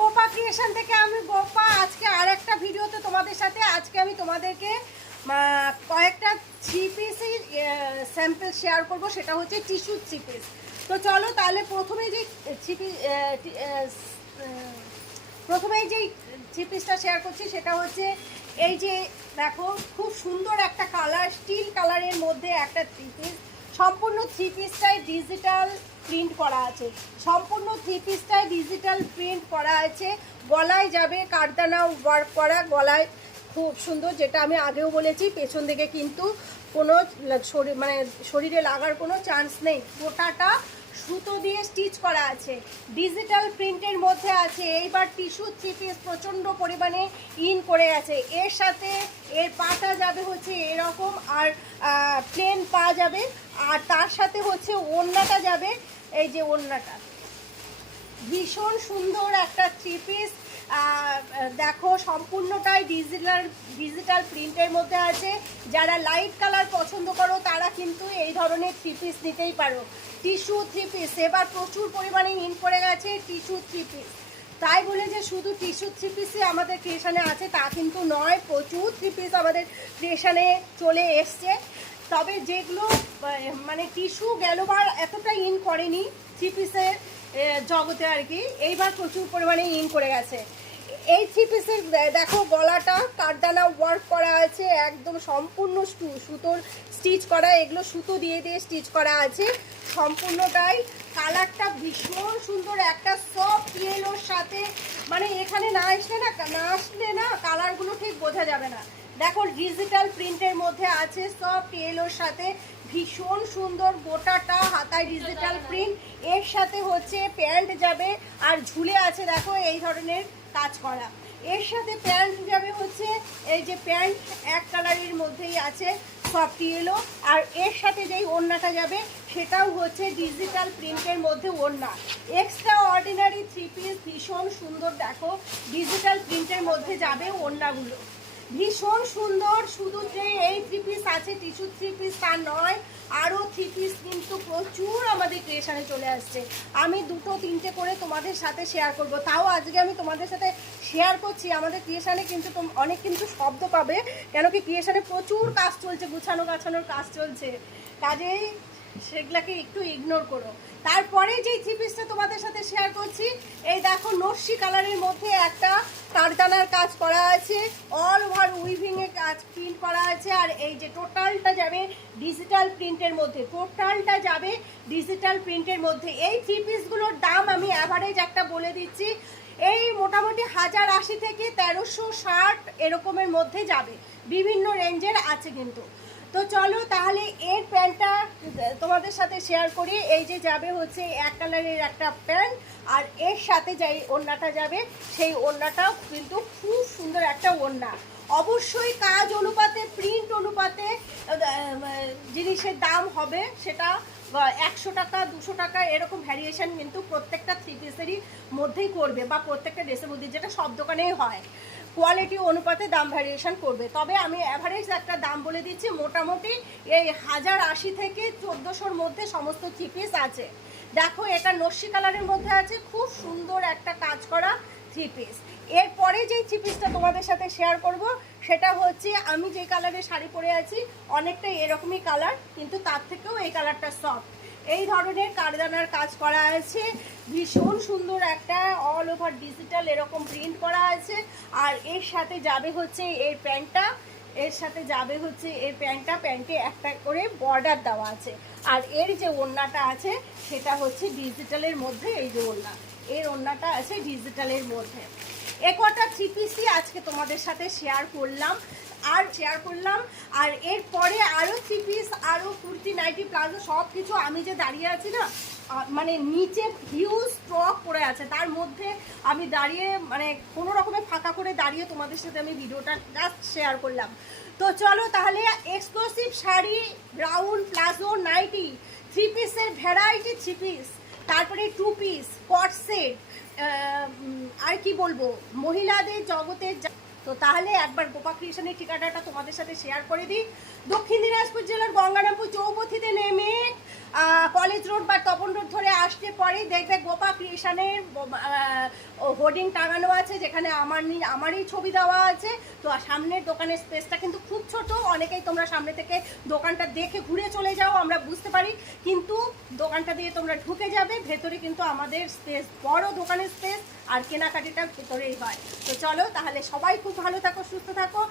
Gopa creation থেকে আমি গোপা, আজকে আর একটা ভিডিওতে তোমাদের সাথে, আজকে আমি তোমাদেরকে কয়েকটা থ্রি পিসই স্যাম্পল শেয়ার করব, সেটা হচ্ছে টিস্যু থ্রি পিস তো চলো তাহলে প্রথমে যে থ্রি প্রথমেই যেই থ্রি পিসটা শেয়ার করছি, সেটা হচ্ছে এই যে দেখো, খুব সুন্দর একটা কালার স্টিল কালারের মধ্যে একটা থ্রি পিস সম্পূর্ণ থ্রি পিসটাই ডিজিটাল প্রিন্ট করা আছে। সম্পূর্ণ থ্রি পিসটাই ডিজিটাল প্রিন্ট করা আছে। গলায় যাবে, কারদানা ওয়ার্ক করা, গলায় খুব সুন্দর, যেটা আমি আগেও বলেছি, পেছন দিকে কিন্তু কোনো শরীর মানে শরীরে লাগার কোনো চান্স নেই। গোটাটা সুতো দিয়ে স্টিচ করা আছে। ডিজিটাল প্রিন্টের মধ্যে আছে। এইবার টিস্যু থ্রি পিস প্রচণ্ড পরিমাণে ইন করে গেছে এর সাথে এর পাটা যাবে হচ্ছে এরকম আর প্লেন পা যাবে। আর তার সাথে হচ্ছে ওড়নাটা যাবে। এই যে ওড়নাটা। ভীষণ সুন্দর একটা থ্রি পিস দেখো সম্পূর্ণটাই ডিজিটাল ডিজিটাল প্রিন্টের মধ্যে আছে। যারা লাইট কালার পছন্দ করো, তারা কিন্তু এই ধরনের থ্রি পিস নিতেই পারো। Tissue three piece. এবার প্রচুর পরিমাণে ইন করে গেছে টিস্যু থ্রি পিস। তাই বলে যে শুধু টিস্যু থ্রি পিসই আমাদের ক্রিয়েশনে আছে, তা কিন্তু নয়, প্রচুর থ্রি পিস আমাদের ক্রিয়েশনে চলে এসছে। তবে যেগুলো মানে টিস্যু গেলবার এতটা ইন করেনি থ্রি পিসের জগতে আর কি। এইবার প্রচুর পরিমাণে ইন করে গেছে। এই থ্রি পিসের দেখো গলাটা, কারদানা ওয়ার্ক করা আছে, একদম সম্পূর্ণ সুতোর স্টিচ করা, এগুলো সুতো দিয়ে দিয়ে স্টিচ করা আছে। সম্পূর্ণটাই কালারটা ভীষণ সুন্দর, একটা সফট ইয়েলোর সাথে। মানে এখানে না আসলে না না আসলে না কালারগুলো ঠিক বোঝা যাবে না। দেখো ডিজিটাল প্রিন্টের মধ্যে আছে সফট ইয়েলোর সাথে ভীষণ সুন্দর গোটাটা হাতায় ডিজিটাল প্রিন্ট এর সাথে হচ্ছে প্যান্ট যাবে, আর ঝুলে আছে দেখো এই ধরনের কাজ করা। এর সাথে প্যান্ট যাবে হচ্ছে এই যে প্যান্ট এক কালারের মধ্যেই আছে, সফট ইয়েলো আর এর সাথে যেই ওড়নাটা যাবে সেটাও হচ্ছে ডিজিটাল প্রিন্টের মধ্যে ওড়না। এক্সট্রা অর্ডিনারি থ্রি পিস ভীষণ সুন্দর দেখো ডিজিটাল প্রিন্টের মধ্যে যাবে ওড়নাগুলো। ভীষণ সুন্দর, শুধু যে এই থ্রি পিস আছে টিস্যু থ্রি পিস তা নয় আরও থ্রি পিস কিন্তু প্রচুর আমাদের ক্রিয়েশনে চলে আসছে। আমি দুটো, তিনটে করে তোমাদের সাথে শেয়ার করব। তাও আজকে আমি তোমাদের সাথে শেয়ার করছি, আমাদের ক্রিয়েশনে কিন্তু অনেক কিন্তু শব্দ পাবে, কেন কি ক্রিয়েশনে প্রচুর কাজ চলছে গুছানো গাছানোর কাজ চলছে। কাজেই সেগুলাকে একটু ইগনোর করো। তারপরে যেই থ্রি পিসটা তোমাদের সাথে শেয়ার করছি, এই দেখো নস্যি কালারের মধ্যে একটা কারদানার কাজ করা আছে অল ওভার উইভিং এ কাজ প্রিন্ট করা আছে, আর এই যে টোটালটা যাবে ডিজিটাল প্রিন্টের মধ্যে। টোটালটা যাবে ডিজিটাল প্রিন্টের মধ্যে। এই থ্রি পিসগুলোর দাম আমি অ্যাভারেজ একটা বলে দিচ্ছি, এই মোটামুটি হাজার আশি থেকে তেরোশো ষাট এরকমের মধ্যে যাবে। বিভিন্ন রেঞ্জের আছে কিন্তু। তো চলো তাহলে এর প্যান্টটা তোমাদের সাথে শেয়ার করি। এই যে যাবে হচ্ছে এক কালারের একটা প্যান্ট আর এর সাথে যাই ওড়নাটা যাবে, সেই ওড়নাটাও কিন্তু খুব সুন্দর একটা ওড়না। অবশ্যই কাজ অনুপাতে প্রিন্ট অনুপাতে জিনিসের দাম হবে সেটা একশো টাকা, দুশো টাকা এরকম ভ্যারিয়েশন কিন্তু প্রত্যেকটা থ্রি পিসেরই মধ্যেই করবে, বা প্রত্যেকটা ড্রেসের মধ্যে যেটা সব দোকানেই হয়। কোয়ালিটি অনুপাতে দাম ভ্যারিয়েশন করবে। তবে আমি অ্যাভারেজ একটা দাম বলে দিচ্ছি, মোটামুটি এই হাজার আশি থেকে চোদ্দোশোর মধ্যে সমস্ত থ্রি পিস আছে। দেখো, এটা নস্যি কালারের মধ্যে আছে, খুব সুন্দর একটা কাজ করা থ্রি পিস এরপরে যেই থ্রি পিসটা তোমাদের সাথে শেয়ার করব, সেটা হচ্ছে আমি যে কালারের শাড়ি পরে আছি অনেকটা এরকমই কালার কিন্তু তার থেকেও এই কালারটা সফট এই ধরনের কারদানার কাজ করা আছে। ভীষণ সুন্দর একটা অল ওভার ডিজিটাল এরকম প্রিন্ট করা আছে। আর এর সাথে যাবে হচ্ছে এর প্যান্টটা। এর সাথে যাবে হচ্ছে এর প্যান্টটা। প্যান্টে একটা করে বর্ডার দেওয়া আছে। আর এর যে ওড়নাটা আছে, সেটা হচ্ছে ডিজিটালের মধ্যে এই যে ওড়না। এর ওড়নাটা আছে ডিজিটালের মধ্যে। এ কটা থ্রি পিসই আজকে তোমাদের সাথে শেয়ার করলাম। আর শেয়ার করলাম। আর এরপরে আরও থ্রি পিস আরও কুর্তি নাইটি প্লাজো সব কিছু আমি যে দাঁড়িয়ে আছি না মানে নিচে হিউজ স্টক পড়ে আছে। তার মধ্যে আমি দাঁড়িয়ে মানে কোনো রকমে ফাঁকা করে দাঁড়িয়ে তোমাদের সাথে আমি ভিডিওটা জাস্ট শেয়ার করলাম। তো চলো তাহলে exclusive sari brown palazzo nightie three পিসের ভ্যারাইটি থ্রি পিস তারপরে টু পিস কট সেট আর কি বলব? মহিলাদের জগতের তো তাহলে একবার গোপা ক্রিয়েশনের ঠিকানাটা তোমাদের সাথে শেয়ার করে দিই। দক্ষিণ দিনাজপুর জেলার গঙ্গারামপুর চৌপথিতে নেমে কলেজ রোড বা তপন রোড ধরে আসতে পরেই দেখবে গোপা ক্রিয়েশনের হোর্ডিং টাঙানো আছে, যেখানে আমার আমারই ছবি দেওয়া আছে। তো সামনের দোকানের স্পেসটা কিন্তু খুব ছোট, অনেকেই তোমরা সামনে থেকে দোকানটা দেখে ঘুরে চলে যাও, আমরা বুঝতে পারি। কিন্তু দোকানটা দিয়ে তোমরা ঢুকে যাবে, ভেতরে কিন্তু আমাদের স্পেস বড় দোকানের স্পেস আর কেনাকাটিটা ভেতরেই হয়। তো চলো তাহলে সবাই খুব ভালো থাকো, সুস্থ থাকো।